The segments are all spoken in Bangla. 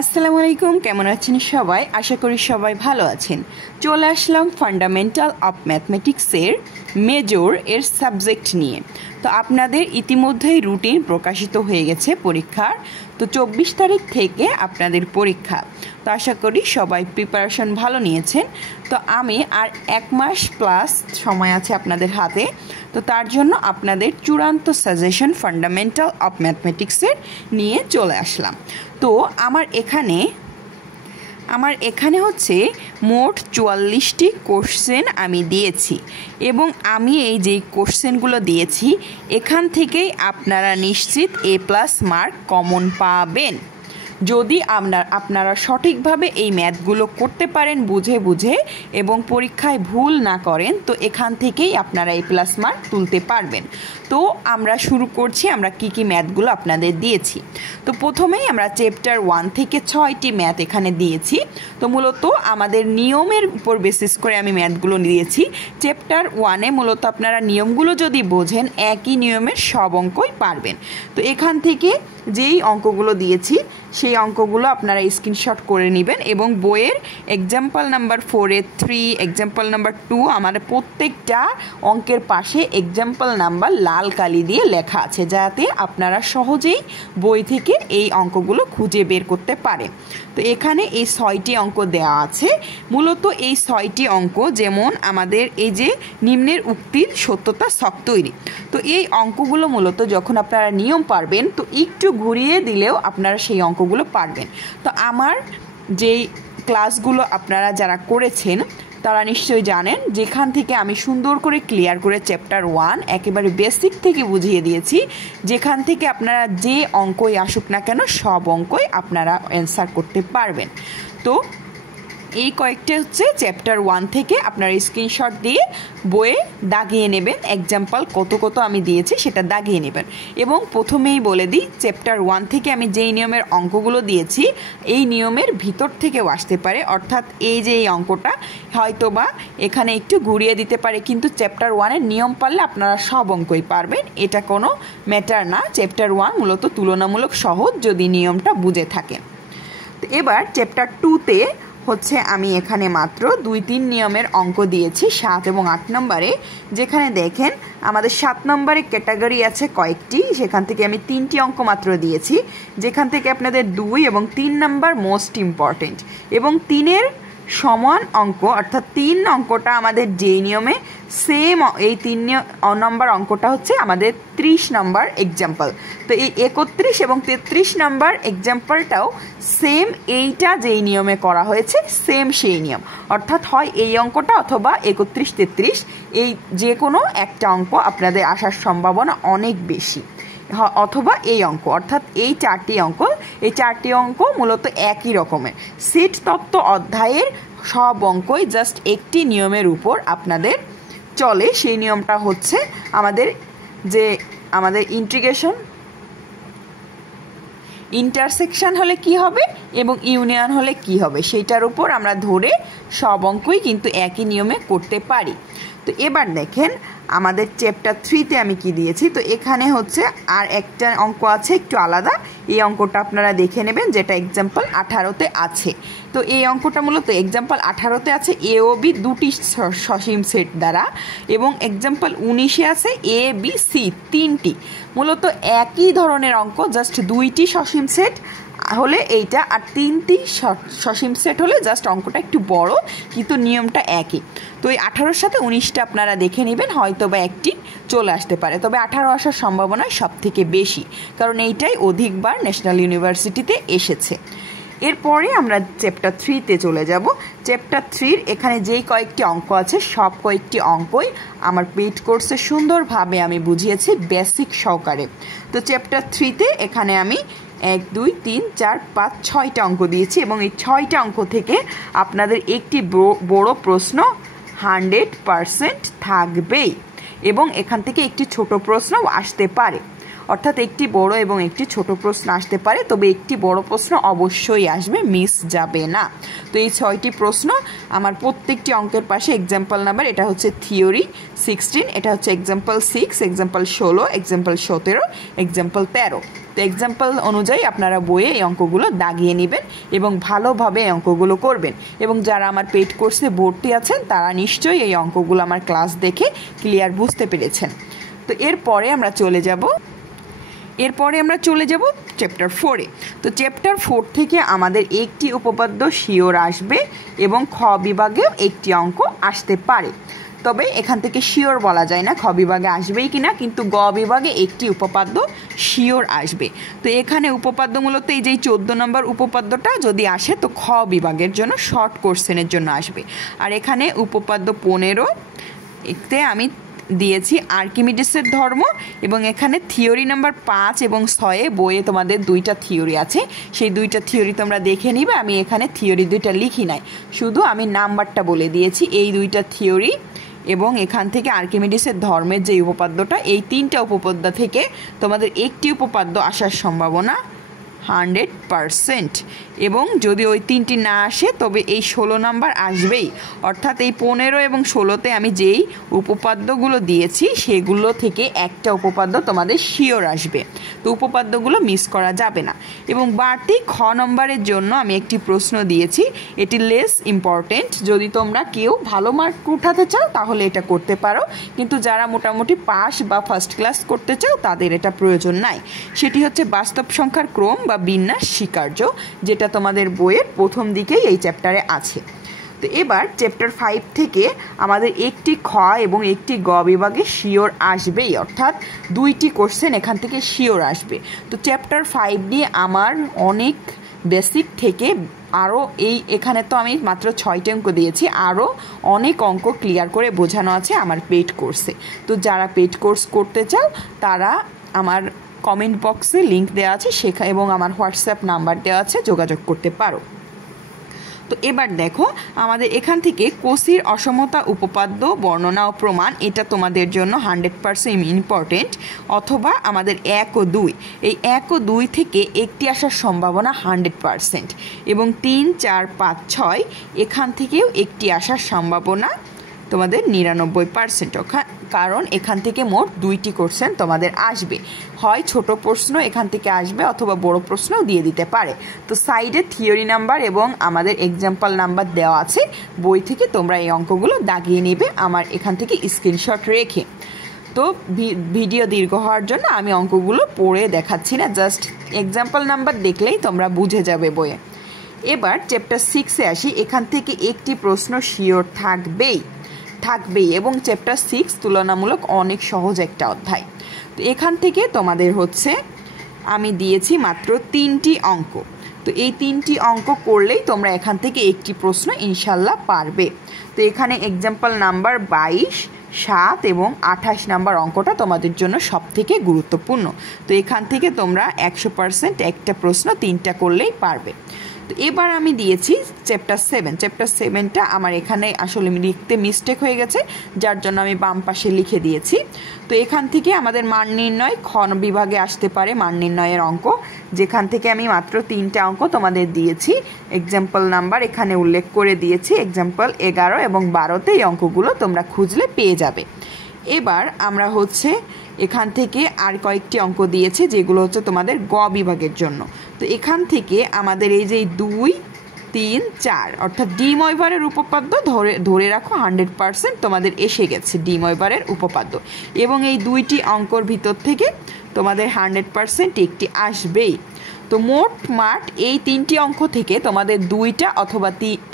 আসসালামু আলাইকুম, কেমন আছেন সবাই? আশা করি সবাই ভালো আছেন। চলে আসলাম ফান্ডামেন্টাল অফ ম্যাথমেটিক্সের মেজর এর সাবজেক্ট নিয়ে। তো আপনাদের ইতিমধ্যেই রুটিন প্রকাশিত হয়ে গেছে পরীক্ষার। তো 24 তারিখ থেকে আপনাদের পরীক্ষা। তো আশা করি সবাই প্রিপারেশন ভালো নিয়েছেন। তো আমি আর 1 মাস প্লাস সময় আছে আপনাদের হাতে। তো তার জন্য আপনাদের চূড়ান্ত সাজেশন ফান্ডামেন্টাল অফ ম্যাথমেটিক্সের নিয়ে চলে আসলাম। তো আমার এখানে হচ্ছে মোট 44টি কোশ্চেন আমি দিয়েছি এবং আমি এই যে কোশ্চেনগুলো দিয়েছি এখান থেকেই আপনারা নিশ্চিত A+ মার্ক কমন পাবেন যদি আপনারা সঠিকভাবে এই ম্যাথগুলো করতে পারেন বুঝে এবং পরীক্ষায় ভুল না করেন। তো এখান থেকেই আপনারা A+ মার্ক তুলতে পারবেন। তো আমরা শুরু করছি, আমরা কি ম্যাথগুলো আপনাদের দিয়েছি। তো প্রথমেই আমরা চ্যাপ্টার 1 থেকে 6টি ম্যাথ এখানে দিয়েছি। তো মূলত আমাদের নিয়মের উপর বেসিস করে আমি ম্যাথগুলো দিয়েছি। চ্যাপ্টার 1-এ মূলত আপনারা নিয়মগুলো যদি বোঝেন একই নিয়মের সব অঙ্কই পারবেন। তো এখান থেকে যেই অঙ্কগুলো দিয়েছি সেই অঙ্কগুলো আপনারা স্ক্রিনশট করে নেবেন এবং বইয়ের এক্সাম্পল নাম্বার 4-এ 3, এক্সাম্পল নাম্বার 2 আমাদের প্রত্যেকটা অঙ্কের পাশে এক্সাম্পল নাম্বার লাল কালি দিয়ে লেখা আছে, যাতে আপনারা সহজেই বই থেকে এই অঙ্কগুলো খুঁজে বের করতে পারেন। তো এখানে এই 6টি অঙ্ক দেওয়া আছে। মূলত এই 6টি অঙ্ক যেমন আমাদের এই যে নিম্নের উক্তির সত্যতা ছক তৈরি। তো এই অঙ্কগুলো মূলত যখন আপনারা নিয়ম পারবেন তো একটু ঘুরিয়ে দিলেও আপনারা সেই অঙ্কগুলো পারবেন। তো আমার যেই ক্লাসগুলো আপনারা যারা করেছেন তারা নিশ্চয়ই জানেন, যেখান থেকে আমি সুন্দর করে ক্লিয়ার করে চ্যাপ্টার 1 একেবারে বেসিক থেকে বুঝিয়ে দিয়েছি, যেখান থেকে আপনারা যে অঙ্কই আসুক না কেন সব অঙ্কই আপনারা অ্যান্সার করতে পারবেন। তো এই কয়েকটা হচ্ছে চ্যাপ্টার 1 থেকে আপনারা স্ক্রিনশট দিয়ে বইয়ে দাগিয়ে নেবেন। এক্সাম্পল কত আমি দিয়েছি সেটা দাগিয়ে নেবেন। এবং প্রথমেই বলে দিই, চ্যাপ্টার 1 থেকে আমি যেই নিয়মের অঙ্কগুলো দিয়েছি এই নিয়মের ভিতর থেকেও আসতে পারে, অর্থাৎ এই যে এই অঙ্কটা হয়তোবা এখানে একটু ঘুরিয়ে দিতে পারে, কিন্তু চ্যাপ্টার 1-এর নিয়ম পারলে আপনারা সব অঙ্কই পারবেন, এটা কোনো ম্যাটার না। চ্যাপ্টার 1 মূলত তুলনামূলক সহজ যদি নিয়মটা বুঝে থাকেন। তো এবার চ্যাপ্টার 2-তে হচ্ছে আমি এখানে মাত্র 2-3 নিয়মের অঙ্ক দিয়েছি 7 এবং 8 নম্বরে। যেখানে দেখেন আমাদের 7 নম্বরে ক্যাটাগরি আছে কয়েকটি, সেখান থেকে আমি 3টি অঙ্ক মাত্র দিয়েছি, যেখান থেকে আপনাদের 2 এবং 3 নম্বর মোস্ট ইম্পর্টেন্ট এবং 3-এর সমান অঙ্ক, অর্থাৎ 3 অঙ্কটা আমাদের যে নিয়মে সেম, এই 3 নম্বর অঙ্কটা হচ্ছে আমাদের 30 নম্বর এক্সাম্পল। তো এই 31 এবং 33 নম্বর এক্সাম্পলটাও সেম, এইটা যেই নিয়মে করা হয়েছে সেম সেই নিয়ম, অর্থাৎ হয় এই অঙ্কটা অথবা 31, 33 এই যে কোনো একটা অঙ্ক আপনাদের আসার সম্ভাবনা অনেক বেশি, অথবা এই অঙ্ক, অর্থাৎ এই 4টি অঙ্ক মূলত একই রকমের। সেট তত্ত্ব অধ্যায়ের সব অঙ্কই জাস্ট একটি নিয়মের উপর আপনাদের চলে। সেই নিয়মটা হচ্ছে আমাদের ইন্টারসেকশন হলে কি হবে এবং ইউনিয়ন হলে কি হবে সেইটার উপর আমরা ধরে সব অঙ্কই কিন্তু একই নিয়মে করতে পারি। তো এবার দেখেন আমাদের চ্যাপ্টার 3-তে আমি কি দিয়েছি। তো এখানে হচ্ছে আর একটা অঙ্ক আছে একটু আলাদা, এই অঙ্কটা আপনারা দেখে নেবেন, যেটা এক্সাম্পল 18-তে আছে। তো এই অঙ্কটা মূলত এক্সাম্পল 18-তে আছে A ও B দুটি সসীম সেট দ্বারা এবং এক্সাম্পল 19-এ আছে A B C 3টি। মূলত একই ধরনের অঙ্ক, জাস্ট 2টি সসীম সেট হলে এইটা আর 3টি সসীম সেট হলে জাস্ট অঙ্কটা একটু বড়, কিন্তু নিয়মটা একই। তো এই 18-র সাথে 19টা আপনারা দেখে নেবেন, হয়তো বা একটি চলে আসতে পারে, তবে 18 আসার সম্ভাবনা সব থেকে বেশি, কারণ এইটাই অধিকবার ন্যাশনাল ইউনিভার্সিটিতে এসেছে। এরপরে আমরা চ্যাপ্টার 3-তে চলে যাব। চ্যাপ্টার 3-র এখানে যেই কয়েকটি অঙ্ক আছে সব কয়েকটি অঙ্কই আমার পেইড কোর্সে সুন্দরভাবে আমি বুঝিয়েছি বেসিক সহকারে। তো চ্যাপ্টার 3-তে এখানে আমি 1, 2, 3, 4, 5, 6টা অঙ্ক দিয়েছি এবং এই 6টা অঙ্ক থেকে আপনাদের একটি বড় প্রশ্ন 100% থাকবেই এবং এখান থেকে একটি ছোট প্রশ্নও আসতে পারে, অর্থাৎ একটি বড় এবং একটি ছোট প্রশ্ন আসতে পারে, তবে একটি বড় প্রশ্ন অবশ্যই আসবে, মিস যাবে না। তো এই 6টি প্রশ্ন আমার প্রত্যেকটি অঙ্কের পাশে এক্সাম্পল নাম্বার, এটা হচ্ছে থিওরি 16, এটা হচ্ছে এক্সাম্পল 6, এক্সাম্পল 16, এক্সাম্পল 17, এক্সাম্পল 13। তো এক্সাম্পল অনুযায়ী আপনারা বইয়ে এই অঙ্কগুলো দাগিয়ে নেবেন এবং ভালোভাবে এই অঙ্কগুলো করবেন। এবং যারা আমার পেইড কোর্সে ভর্তি আছেন তারা নিশ্চয়ই এই অঙ্কগুলো আমার ক্লাস দেখে ক্লিয়ার বুঝতে পেরেছেন। তো এরপরে আমরা চলে যাব চ্যাপ্টার 4-এ। তো চ্যাপ্টার 4 থেকে আমাদের একটি উপপাদ্য শিওর আসবে এবং খ বিভাগেও একটি অঙ্ক আসতে পারে, তবে এখান থেকে শিওর বলা যায় না খ বিভাগে আসবেই কিনা, কিন্তু গ বিভাগে একটি উপপাদ্য শিওর আসবে। তো এখানে উপপাদ্য মূলত এই যে 14 নম্বর উপপাদ্যটা যদি আসে তো খ বিভাগের জন্য শর্ট কোশ্চেনের জন্য আসবে। আর এখানে উপপাদ্য 15-তে আমি দিয়েছি আর্কিমিডিসের ধর্ম, এবং এখানে থিওরি নাম্বার 5 এবং 6-এ বইয়ে তোমাদের 2টা থিওরি আছে, সেই 2টা থিওরি তোমরা দেখে নিবে। আমি এখানে থিওরি 2টা লিখি নাই, শুধু আমি নাম্বারটা বলে দিয়েছি। এই 2টা থিওরি এবং এখান থেকে আর্কিমিডিসের ধর্মের যে উপপাদ্যটা, এই 3টা উপপাদ্য থেকে তোমাদের একটি উপপাদ্য আসার সম্ভাবনা 100%। এবং যদি ওই 3টি না আসে তবে এই 16 নাম্বার আসবেই, অর্থাৎ এই 15 এবং 16-তে আমি যেই উপপাদ্যগুলো দিয়েছি সেগুলো থেকে একটা উপপাদ্য তোমাদের শিওর আসবে। তো উপপাদ্যগুলো মিস করা যাবে না। এবং বাড়তি খ নম্বরের জন্য আমি একটি প্রশ্ন দিয়েছি, এটি লেস ইম্পর্টেন্ট। যদি তোমরা কেউ ভালো মার্ক উঠাতে চাও তাহলে এটা করতে পারো, কিন্তু যারা মোটামুটি পাস বা ফার্স্ট ক্লাস করতে চাও তাদের এটা প্রয়োজন নাই। সেটি হচ্ছে বাস্তব সংখ্যার ক্রম বা বিন্যাস স্বীকার্য, যেটা তোমাদের বইয়ের প্রথম দিকেই এই চ্যাপ্টারে আছে। তো এবার চ্যাপ্টার 5 থেকে আমাদের একটি খ এবং একটি গ বিভাগে শিওর আসবেই, অর্থাৎ 2টি কোশ্চেন এখান থেকে শিওর আসবে। তো চ্যাপ্টার 5 নিয়ে আমার অনেক বেসিক থেকে আরও এখানে তো আমি মাত্র 6টি অঙ্ক দিয়েছি, আরও অনেক অঙ্ক ক্লিয়ার করে বোঝানো আছে আমার পেইড কোর্সে। তো যারা পেইড কোর্স করতে চাও তারা আমার কমেন্ট বক্সে লিংক দেওয়া আছে সেখানে, এবং আমার হোয়াটসঅ্যাপ নাম্বার দেওয়া আছে, যোগাযোগ করতে পারো। তো এবার দেখো আমাদের এখান থেকে কোসির অসমতা উপপাদ্য বর্ণনা ও প্রমাণ, এটা তোমাদের জন্য 100% ইম্পর্টেন্ট, অথবা আমাদের 1 ও 2, এই 1 ও 2 থেকে একটি আসার সম্ভাবনা 100%, এবং 3, 4, 5, 6 এখান থেকেও একটি আসার সম্ভাবনা তোমাদের 99%, কারণ এখান থেকে মোট 2টি কোশ্চেন তোমাদের আসবে। হয় ছোট প্রশ্ন এখান থেকে আসবে অথবা বড় প্রশ্নও দিয়ে দিতে পারে। তো সাইডে থিওরি নাম্বার এবং আমাদের এক্সাম্পল নাম্বার দেওয়া আছে, বই থেকে তোমরা এই অঙ্কগুলো দাগিয়ে নেবে আমার এখান থেকে স্ক্রিনশট রেখে। তো ভিডিও দীর্ঘ হওয়ার জন্য আমি অঙ্কগুলো পড়ে দেখাচ্ছি না, জাস্ট এক্সাম্পল নাম্বার দেখলেই তোমরা বুঝে যাবে বইয়ে। এবার চ্যাপ্টার 6-এ আসি। এখান থেকে একটি প্রশ্ন শিওর থাকবেই, এবং চ্যাপ্টার 6 তুলনামূলক অনেক সহজ একটা অধ্যায়। তো এখান থেকে তোমাদের হচ্ছে আমি দিয়েছি মাত্র 3টি অঙ্ক। তো এই 3টি অঙ্ক করলেই তোমরা এখান থেকে একটি প্রশ্ন ইনশাল্লাহ পারবে। তো এখানে এক্সাম্পল নাম্বার 22, 7 এবং 28 নাম্বার অঙ্কটা তোমাদের জন্য সব থেকে গুরুত্বপূর্ণ। তো এখান থেকে তোমরা 100% একটা প্রশ্ন 3টা করলেই পারবে। তো এবার আমি দিয়েছি চ্যাপ্টার 7। চ্যাপ্টার 7টা আমার এখানে আসলে লিখতে মিস্টেক হয়ে গেছে, যার জন্য আমি বাম পাশে লিখে দিয়েছি। তো এখান থেকে আমাদের মান নির্ণয় খ বিভাগে আসতে পারে মান নির্ণয়ের অঙ্ক, যেখান থেকে আমি মাত্র 3টা অঙ্ক তোমাদের দিয়েছি। এক্সাম্পল নাম্বার এখানে উল্লেখ করে দিয়েছি, এক্সাম্পল 11 এবং 12-তে এই অঙ্কগুলো তোমরা খুঁজলে পেয়ে যাবে। এবার আমরা হচ্ছে এখান থেকে আর কয়েকটি অঙ্ক দিয়েছে যেগুলো হচ্ছে তোমাদের গ বিভাগের জন্য। তো এখান থেকে আমাদের এই যে 2, 3, 4 অর্থাৎ ডি ময়বারের উপপাদ্য ধরে রাখো 100% তোমাদের এসে গেছে ডি ময়বারের উপপাদ্য, এবং এই 2টি অঙ্কর ভিতর থেকে তোমাদের 100% একটি আসবেই। তো মোট এই 3টি অঙ্ক থেকে তোমাদের 2টা অথবা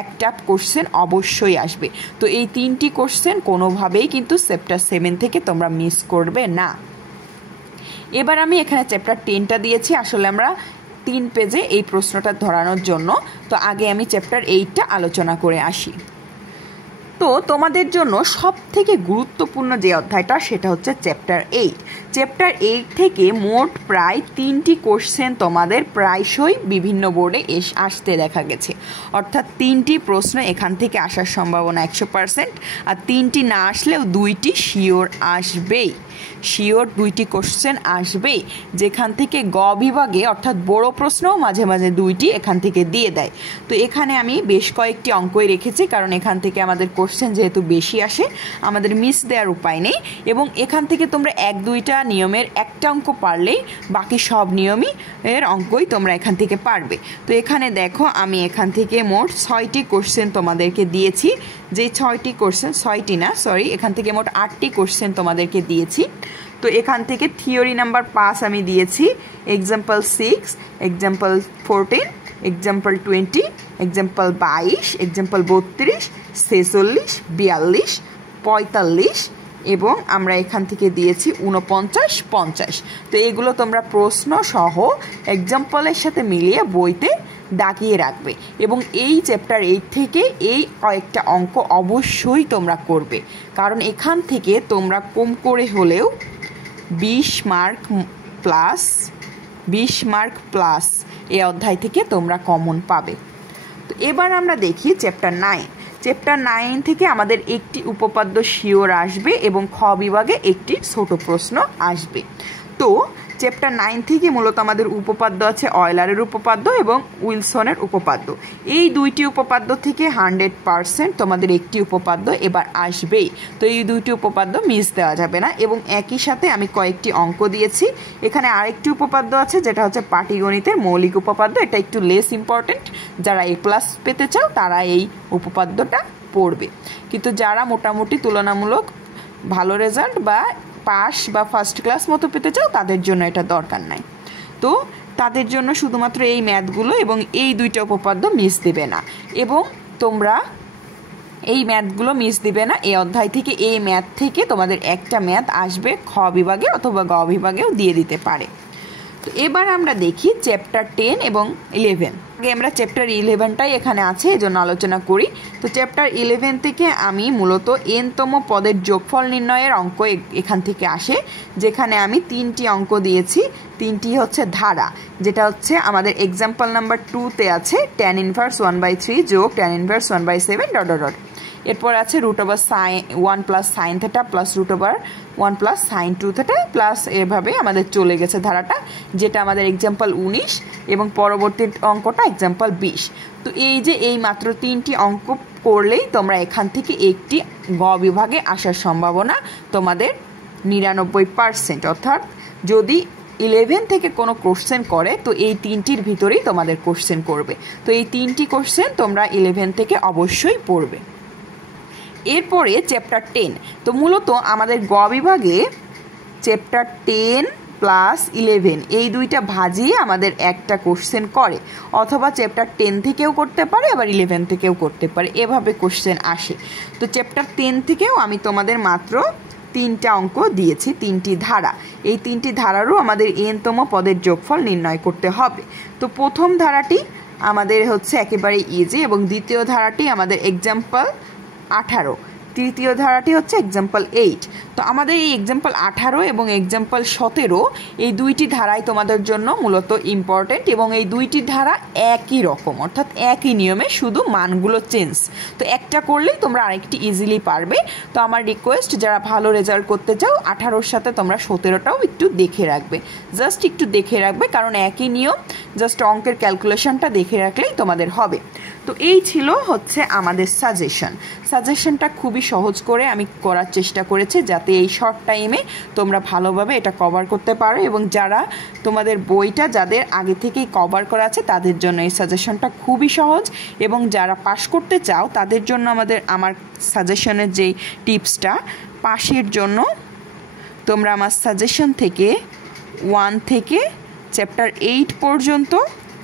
1টা কোশ্চেন অবশ্যই আসবে। তো এই 3টি কোশ্চেন কোনোভাবেই কিন্তু চ্যাপ্টার 7 থেকে তোমরা মিস করবে না। এবার আমি এখানে চ্যাপ্টার 10টা দিয়েছি, আসলে আমরা 3 পেজে এই প্রশ্নটা ধরানোর জন্য। তো আগে আমি চ্যাপ্টার 8টা আলোচনা করে আসি। তো তোমাদের জন্য সবথেকে গুরুত্বপূর্ণ যে অধ্যায়টা সেটা হচ্ছে চ্যাপ্টার 8। চ্যাপ্টার 8 থেকে মোট প্রায় 3টি কোশ্চেন তোমাদের প্রায়শই বিভিন্ন বোর্ডে আসতে দেখা গেছে, অর্থাৎ 3টি প্রশ্ন এখান থেকে আসার সম্ভাবনা 100%, আর 3টি না আসলেও 2টি শিওর আসবেই, শিওর 2টি কোশ্চেন আসবেই, যেখান থেকে গ বিভাগে অর্থাৎ বড় প্রশ্নও মাঝে মাঝে 2টি এখান থেকে দিয়ে দেয়। তো এখানে আমি বেশ কয়েকটি অঙ্কই রেখেছি, কারণ এখান থেকে আমাদের কোশ্চেন যেহেতু বেশি আসে আমাদের মিস দেওয়ার উপায় নেই, এবং এখান থেকে তোমরা 1-2টা নিয়মের একটা অঙ্ক পারলেই বাকি সব নিয়মই এর অঙ্কই তোমরা এখান থেকে পারবে। তো এখানে দেখো আমি এখান থেকে মোট 6টি কোশ্চেন তোমাদেরকে দিয়েছি, যে 6টি কোশ্চেন, 6টি না সরি, এখান থেকে মোট 8টি কোশ্চেন তোমাদেরকে দিয়েছি। তো এখান থেকে থিওরি নাম্বার 5 আমি দিয়েছি, example 6, example 14, example 20, example 22, example 32, 46, 42, 45, এবং আমরা এখান থেকে দিয়েছি 49, 50। তো এগুলো তোমরা প্রশ্ন সহ এক্সাম্পলের সাথে মিলিয়ে বইতে দাগিয়ে রাখবে, এবং এই চ্যাপ্টার 8 থেকে এই কয়েকটা অঙ্ক অবশ্যই তোমরা করবে, কারণ এখান থেকে তোমরা কম করে হলেও 20 মার্ক প্লাস এই অধ্যায় থেকে তোমরা কমন পাবে। তো এবার আমরা দেখি চ্যাপ্টার 9। চ্যাপ্টার 9 থেকে আমাদের একটি উপপাদ্য শিওর আসবে এবং খ বিভাগে একটি ছোট প্রশ্ন আসবে। তো চ্যাপ্টার 9 থেকে মূলত আমাদের উপপাদ্য আছে অয়লারের উপপাদ্য এবং উইলসনের উপপাদ্য। এই 2টি উপপাদ্য থেকে 100% তোমাদের একটি উপপাদ্য এবার আসবেই। তো এই 2টি উপপাদ্য মিস দেওয়া যাবে না, এবং একই সাথে আমি কয়েকটি অঙ্ক দিয়েছি। এখানে আরেকটি উপপাদ্য আছে যেটা হচ্ছে পাটিগণিতের মৌলিক উপপাদ্য, এটা একটু লেস ইম্পর্টেন্ট। যারা A+ পেতে চাও তারা এই উপপাদ্যটা পড়বে, কিন্তু যারা মোটামুটি তুলনামূলক ভালো রেজাল্ট বা পাস বা ফার্স্ট ক্লাস মতো পেতে চাও তাদের জন্য এটা দরকার নাই। তো তাদের জন্য শুধুমাত্র এই ম্যাথগুলো এবং এই 2টা উপপাদ্য মিস দেবে না, এবং তোমরা এই ম্যাথগুলো মিস দিবে না। এই অধ্যায় থেকে এই ম্যাথ থেকে তোমাদের একটা ম্যাথ আসবে খ বিভাগে অথবা গ বিভাগেও দিয়ে দিতে পারে। তো এবার আমরা দেখি চ্যাপ্টার 10 এবং 11। আগে আমরা চ্যাপ্টার 11টাই এখানে আছে এজন্য আলোচনা করি। তো চ্যাপ্টার 11 থেকে আমি মূলত n-তম পদের যোগফল নির্ণয়ের অঙ্ক এখান থেকে আসে, যেখানে আমি 3টি অঙ্ক দিয়েছি। 3টি হচ্ছে ধারা, যেটা হচ্ছে আমাদের এক্সাম্পল নাম্বার 2-তে আছে tan ইনভার্স 1/3 যোগ tan ইনভার্স 1/7 ... এরপর আছে √1 + sin θ প্লাস √1 + sin 2θ প্লাস, এভাবে আমাদের চলে গেছে ধারাটা, যেটা আমাদের এক্সাম্পল 19 এবং পরবর্তী অঙ্কটা এক্সাম্পল 20। তো এই যে এই মাত্র 3টি অঙ্ক করলেই তোমরা এখান থেকে একটি গ বিভাগে আসার সম্ভাবনা তোমাদের 99%, অর্থাৎ যদি 11 থেকে কোনো কোশ্চেন করে তো এই 3টির ভিতরেই তোমাদের কোশ্চেন করবে। তো এই 3টি কোশ্চেন তোমরা 11 থেকে অবশ্যই পড়বে। এরপরে চ্যাপ্টার 10। তো মূলত আমাদের গ বিভাগে চ্যাপ্টার 10 + 11 এই 2টা ভাজিয়ে আমাদের একটা কোশ্চেন করে, অথবা চ্যাপ্টার 10 থেকেও করতে পারে আবার 11 থেকেও করতে পারে, এভাবে কোশ্চেন আসে। তো চ্যাপ্টার 10 থেকেও আমি তোমাদের মাত্র 3টা অঙ্ক দিয়েছি, 3টি ধারা। এই 3টি ধারারও আমাদের n-তম পদের যোগফল নির্ণয় করতে হবে। তো প্রথম ধারাটি আমাদের হচ্ছে একেবারে ইজি, এবং দ্বিতীয় ধারাটি আমাদের এক্সাম্পল 18, তৃতীয় ধারাটি হচ্ছে এক্সাম্পল 8। তো আমাদের এই এক্সাম্পল 18 এবং এক্সাম্পল 17 এই 2টি ধারাই তোমাদের জন্য মূলত ইম্পর্টেন্ট, এবং এই 2টি ধারা একই রকম, অর্থাৎ একই নিয়মে, শুধু মানগুলো চেঞ্জ। তো একটা করলেই তোমরা আরেকটি ইজিলি পারবে। তো আমার রিকোয়েস্ট, যারা ভালো রেজাল্ট করতে চাও 18-র সাথে তোমরা 17টাও একটু দেখে রাখবে, জাস্ট একটু দেখে রাখবে, কারণ একই নিয়ম, জাস্ট অঙ্কের ক্যালকুলেশনটা দেখে রাখলেই তোমাদের হবে। তো এই ছিল হচ্ছে আমাদের সাজেশনটা খুবই সহজ করে আমি করার চেষ্টা করেছি, যাতে এই শর্ট টাইমে তোমরা ভালোভাবে এটা কভার করতে পারো, এবং যারা তোমাদের বইটা যাদের আগে থেকেই কভার করা আছে তাদের জন্য এই সাজেশনটা খুবই সহজ, এবং যারা পাস করতে চাও তাদের জন্য আমার সাজেশনের যেই টিপসটা, পাশের জন্য তোমরা আমার সাজেশন থেকে 1 থেকে চ্যাপ্টার 8 পর্যন্ত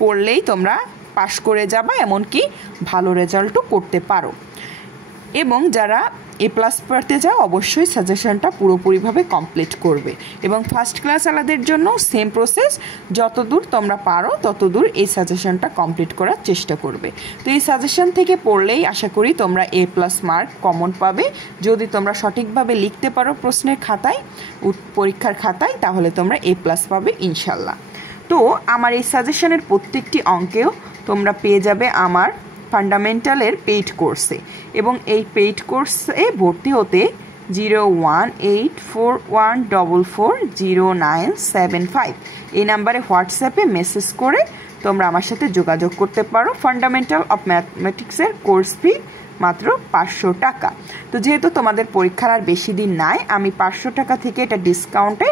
করলেই তোমরা পাস করে যাবা, এমনকি ভালো রেজাল্টও করতে পারো। এবং যারা A+ পেতে চাও অবশ্যই সাজেশনটা পুরোপুরিভাবে কমপ্লিট করবে। এবং ফার্স্ট ক্লাস আলাদের জন্য সেম প্রসেস, যতদূর তোমরা পারো ততদূর এই সাজেশনটা কমপ্লিট করার চেষ্টা করবে। তো এই সাজেশন থেকে পড়লেই আশা করি তোমরা A+ মার্ক কমন পাবে। যদি তোমরা সঠিকভাবে লিখতে পারো প্রশ্নের খাতায়, পরীক্ষার খাতায়, তাহলে তোমরা A+ পাবে ইনশাল্লাহ। তো আমার এই সাজেশনের প্রত্যেকটি অঙ্কেও তোমরা পেয়ে যাবে আমার ফান্ডামেন্টালের পেইড কোর্সে। এবং এই পেইড কোর্সে ভর্তি হতে 018414400975 এই নাম্বারে হোয়াটসঅ্যাপে মেসেজ করে তোমরা আমার সাথে যোগাযোগ করতে পারো। ফান্ডামেন্টাল অফ ম্যাথমেটিক্সের কোর্স ফি মাত্র 500 টাকা। তো যেহেতু তোমাদের পরীক্ষার আর বেশি দিন নাই, আমি 500 টাকা থেকে এটা ডিসকাউন্টে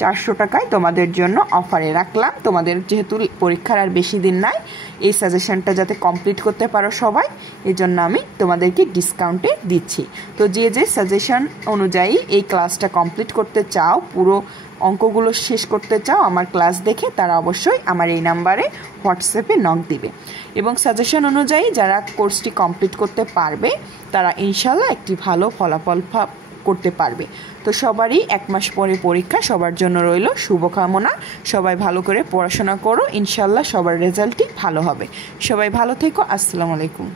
400 টাকায় তোমাদের জন্য অফারে রাখলাম। তোমাদের যেহেতু পরীক্ষার আর বেশি দিন নাই, এই সাজেশনটা যাতে কমপ্লিট করতে পারো সবাই, এই জন্য আমি তোমাদেরকে ডিসকাউন্টে দিচ্ছি। তো যে যে সাজেশন অনুযায়ী এই ক্লাসটা কমপ্লিট করতে চাও, পুরো অঙ্কগুলো শেষ করতে চাও আমার ক্লাস দেখে, তারা অবশ্যই আমার এই নাম্বারে হোয়াটসঅ্যাপে নক দিবে। এবং সাজেশন অনুযায়ী যারা কোর্সটি কমপ্লিট করতে পারবে তারা ইনশাল্লাহ একটি ভালো ফলাফল করতে পারবে। তো সবারই 1 মাস পরে পরীক্ষা, সবার জন্য রইল শুভকামনা। সবাই ভালো করে পড়াশোনা করো, ইনশাল্লাহ সবার রেজাল্টই ভালো হবে। সবাই ভালো থেকো। আসসালামু আলাইকুম।